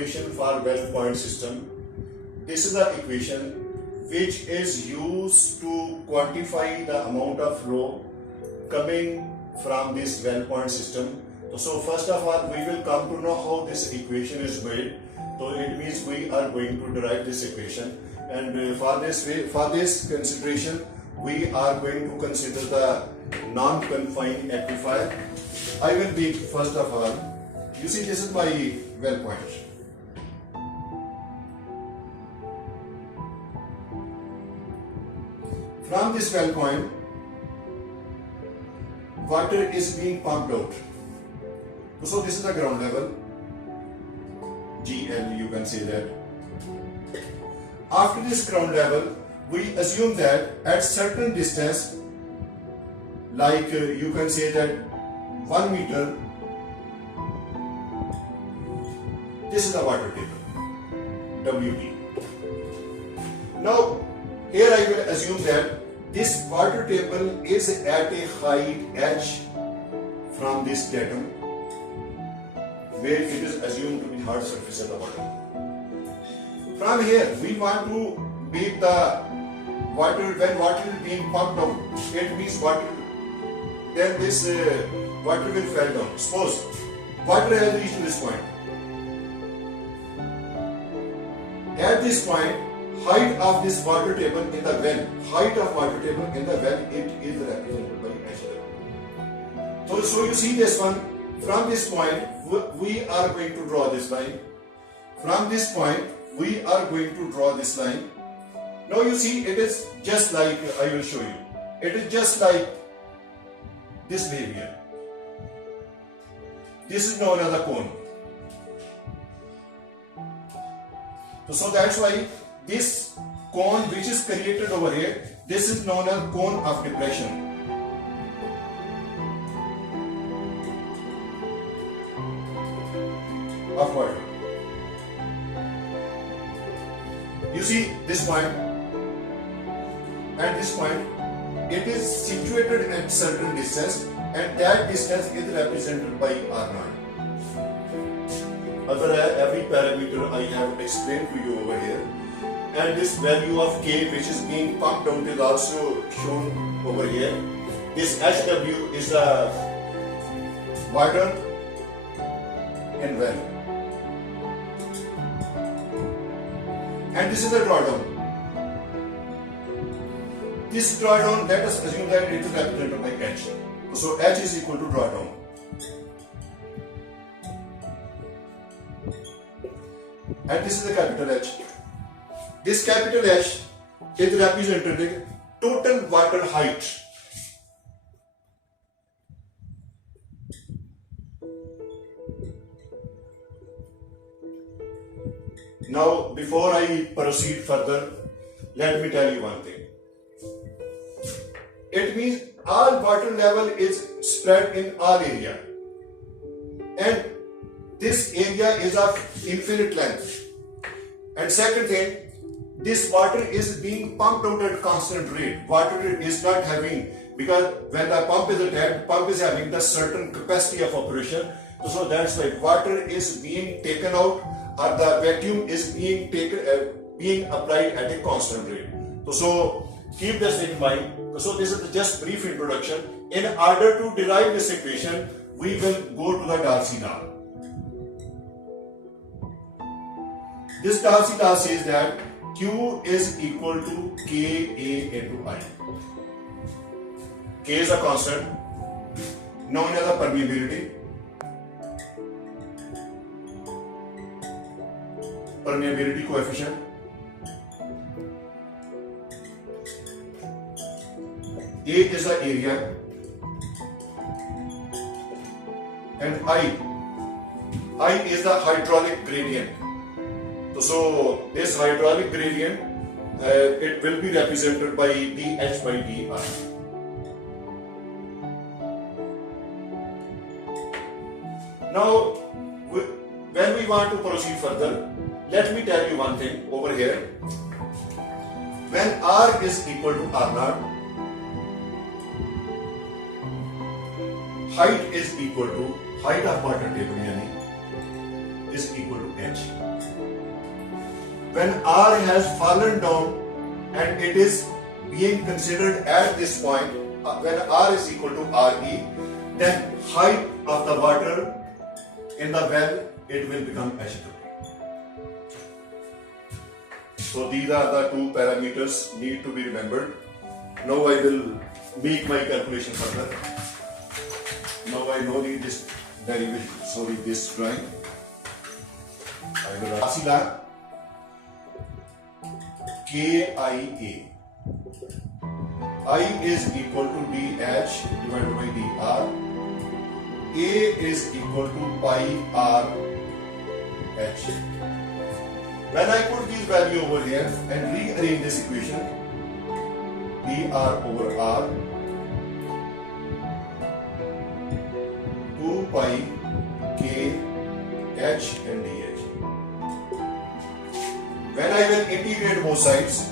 calculation for well point system. This is the equation which is used to quantify the amount of flow coming from this well point system. So first of all, we will come to know how this equation is made. So it means we are going to derive this equation, and for this consideration, we are going to consider the non-confined amplifier. I will be first of all. You see, this is my well point. From this well point, water is being pumped out. So this is the ground level, GL, you can say that. After this ground level, we assume that at certain distance, like you can say that 1 meter, this is the water table, WT. Now, here I will assume that this water table is at a height h from this datum, where it is assumed to be hard surface of the water. From here, we want to make the water, when water is being pumped out, it means water, then this water will fall down. Suppose water has reached this point. At this point, height of this water table in the well, height of water table in the well, it is represented by h. So you see this one, from this point, we are going to draw this line. From this point, we are going to draw this line. Now you see, it is just like, I will show you. It is just like this behavior. This is known as a cone. So that's why this cone which is created over here, this is known as cone of depression. Of water. You see this point and this point, it is situated at certain distance, and that distance is represented by R0. Every parameter I have explained to you over here, and this value of K which is being pumped out is also shown over here. This HW is the water in well, and this is the drawdown. This drawdown, let us assume that it is represented by H. So H is equal to drawdown. And this is the capital H. This capital H is representing total water height. Now, before I proceed further, let me tell you one thing. It means all water level is spread in all area, and this area is of infinite length. And second thing, this water is being pumped out at constant rate. Water is not having, because when the pump is attached, pump is having the certain capacity of operation. So that's why water is being taken out, or the vacuum is being taken, being applied at a constant rate. So keep this in mind. So this is just brief introduction. In order to derive this equation, we will go to the Darcy law. This Darcy law says that Q is equal to Ka into I. K is a constant known as a permeability. Permeability coefficient. A is the area, and I is the hydraulic gradient. So this hydraulic gradient, it will be represented by dH by dR. Now, when we want to proceed further, let me tell you one thing over here. When R is equal to R0, height is equal to height of water table, is equal to H. When R has fallen down and it is being considered at this point, when R is equal to RE, then height of the water in the well, it will become HW. So these are the two parameters need to be remembered. Now I will make my calculation further. Now I know this derivation, this drawing. I will Asila KIA. I is equal to DH divided by DR. A is equal to pi R H. When I put this value over here and rearrange this equation, dr over r 2 pi k h and dh. When I will integrate both sides,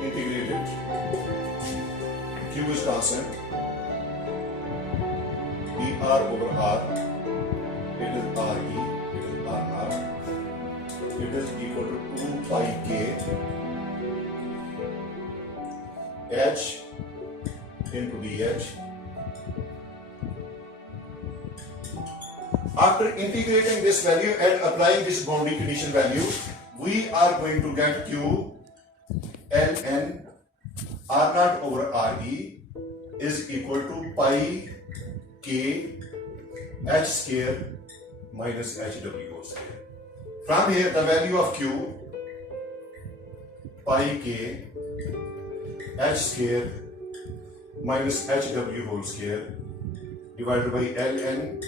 integrate it, q is constant, dr over r, it is re, it is rr, it is equal to 2 pi k h into dh. After integrating this value and applying this boundary condition value, we are going to get q ln r naught over re is equal to pi k h square minus hw whole square. From here, the value of q pi k h square minus hw whole square divided by ln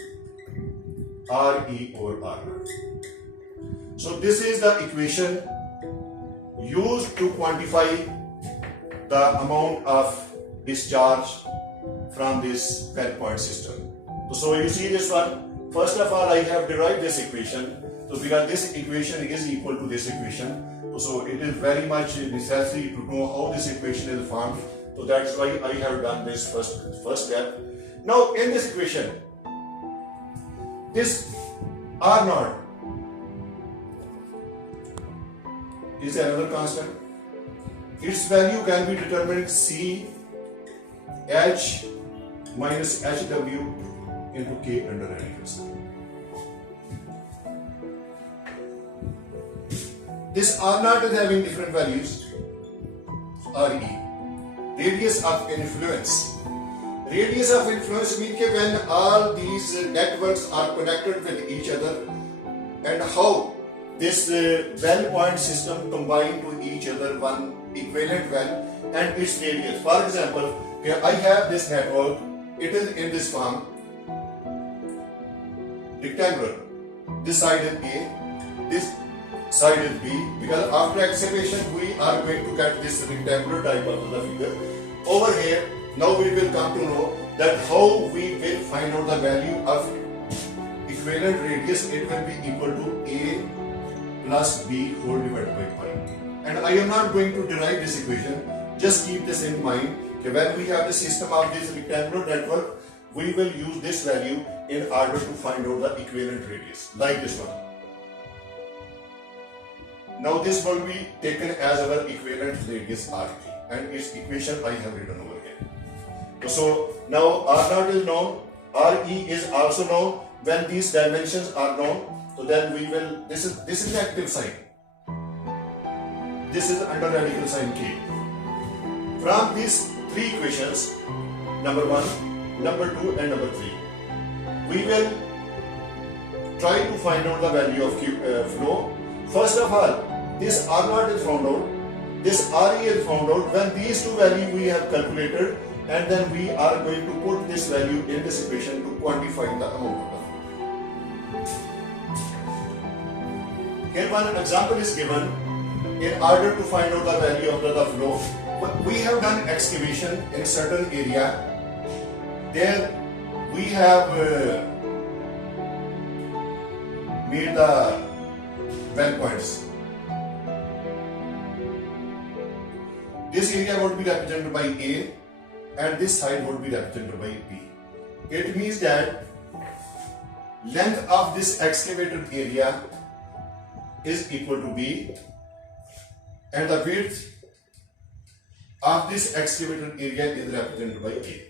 re over r naught. So this is the equation used to quantify the amount of discharge from this well point system. So you see this one. First of all, I have derived this equation. So because this equation is equal to this equation, so it is very much necessary to know how this equation is formed. So that's why I have done this first step. Now in this equation, this R naught is another constant. Its value can be determined C H minus HW into K under radical sign. This R naught is having different values. RE, radius of influence. Radius of influence means that when all these networks are connected with each other, and how this well point system combine to each other one equivalent well and its radius. For example, I have this network, it is in this form, rectangular. This side is A, this side is B, because after excavation we are going to get this rectangular type of the figure. Over here, now we will come to know that how we will find out the value of equivalent radius. It will be equal to A plus B whole divided by pi. And I am not going to derive this equation. Just keep this in mind. Okay, when we have the system of this rectangular network, we will use this value in order to find out the equivalent radius, like this one. Now this will be taken as our equivalent radius RE, and its equation I have written over here. So now R naught is known, RE is also known. When these dimensions are known, so then we will, this is negative sign. This is under radical sign K. From these three equations, number 1, number 2 and number 3, we will try to find out the value of flow. First of all, this R naught is found out, this RE is found out. When these two values we have calculated, and then we are going to put this value in this equation to quantify the amount of the flow. Here one example is given in order to find out the value of the flow. We have done excavation in certain area. There we have made the well points. This area would be represented by A and this side would be represented by B. It means that length of this excavated area is equal to B, and the width of this excavated area is represented by A.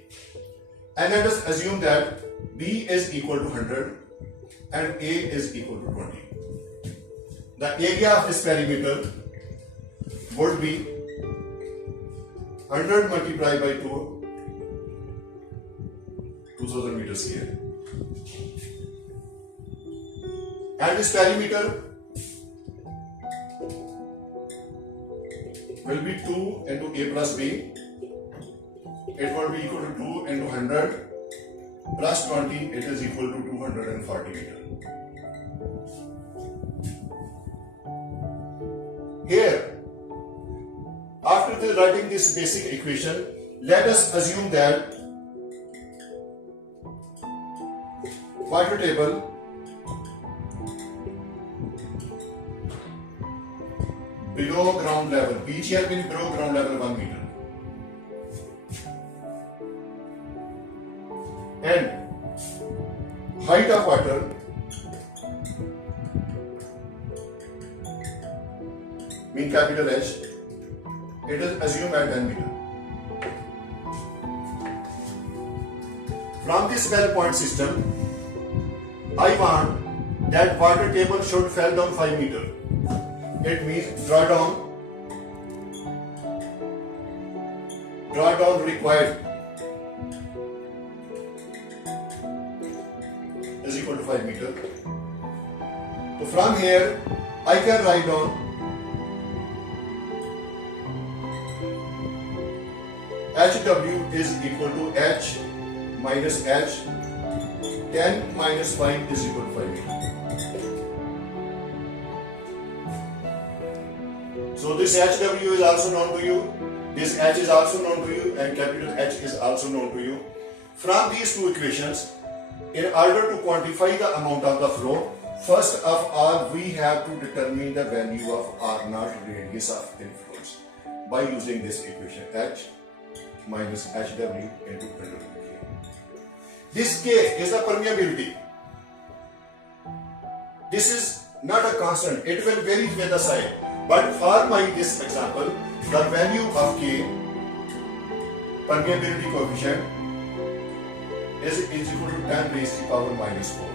And let us assume that B is equal to 100 and A is equal to 20. The area of this perimeter would be 100 multiplied by 2000 meters square. And this perimeter will be 2 into A plus B. It will be equal to 2 into 100 plus 20. It is equal to 240 meters. Here, after writing this basic equation, let us assume that water table below ground level, beach here means below ground level 1 meter. And height of water mean capital H, it is assumed at 10 meter. From this well point system, I want that water table should fall down 5 meter. It means drawdown required is equal to 5 meter. So from here, I can write down HW is equal to H minus H. 10 minus 5 is equal to 5 meter. So this HW is also known to you, this H is also known to you, and capital H is also known to you. From these two equations, in order to quantify the amount of the flow, first of all we have to determine the value of R0 radius of influence by using this equation, H minus HW into under root K. This K is the permeability. This is not a constant, it will vary with the side. But for this example, the value of K, permeability coefficient, is equal to 10 raised to the power minus 4.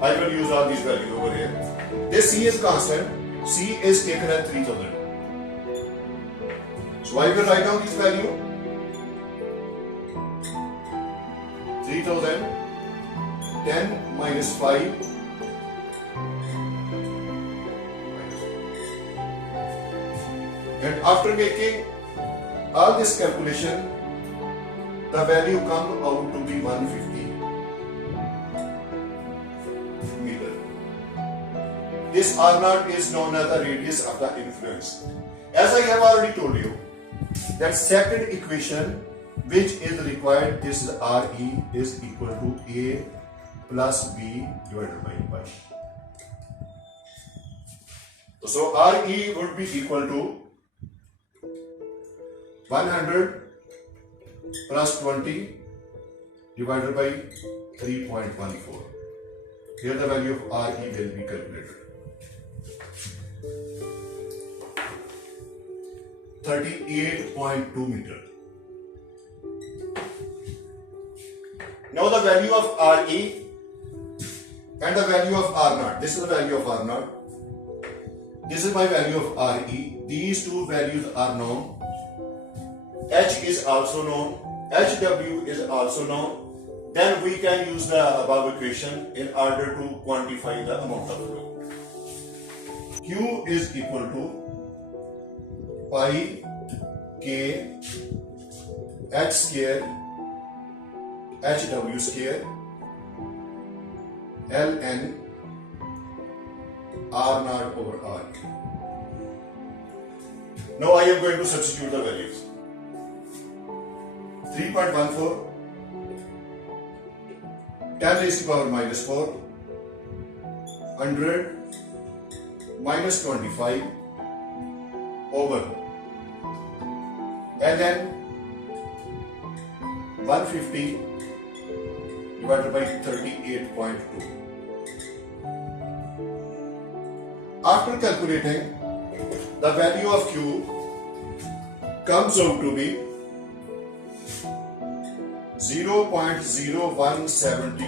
I will use all these values over here. This C is constant, C is taken at 3000. So I will write down this value, 3000, 10 minus 5, and after making all this calculation, the value comes out to be 150 meter. This R0 is known as the radius of the influence. As I have already told you, that second equation which is required, this is RE is equal to A plus B divided by pi. So RE would be equal to 100 plus 20 divided by 3.14. Here the value of RE will be calculated. 38.2 meter. Now the value of RE and the value of R0. This is the value of R0. This is my value of RE. These two values are known. H is also known. HW is also known. Then we can use the above equation in order to quantify the amount of flow. Q is equal to pi K H square HW square ln R0 over R. Now I am going to substitute the values. 3.14, 10 raised to the power minus 4, 100 minus 25 over ln 150 divided by 38.2. After calculating, the value of Q comes out to be 0.0172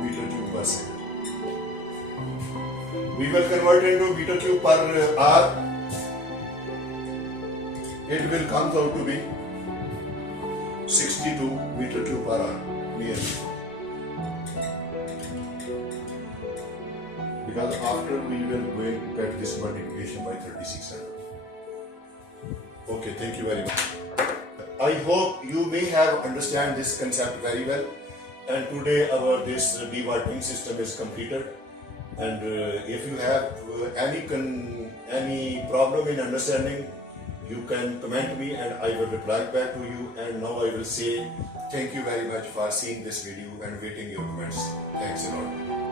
meter cube per second. We will convert into meter cube per hour. It will come out to be 62 meter cube per hour nearly. Because after we will going to get this multiplication by 3600. Okay, thank you very much. I hope you may have understand this concept very well. And today our this dewatering system is completed. And if you have any problem in understanding, you can comment me and I will reply back to you. And now I will say thank you very much for seeing this video and waiting your comments. Thanks a lot.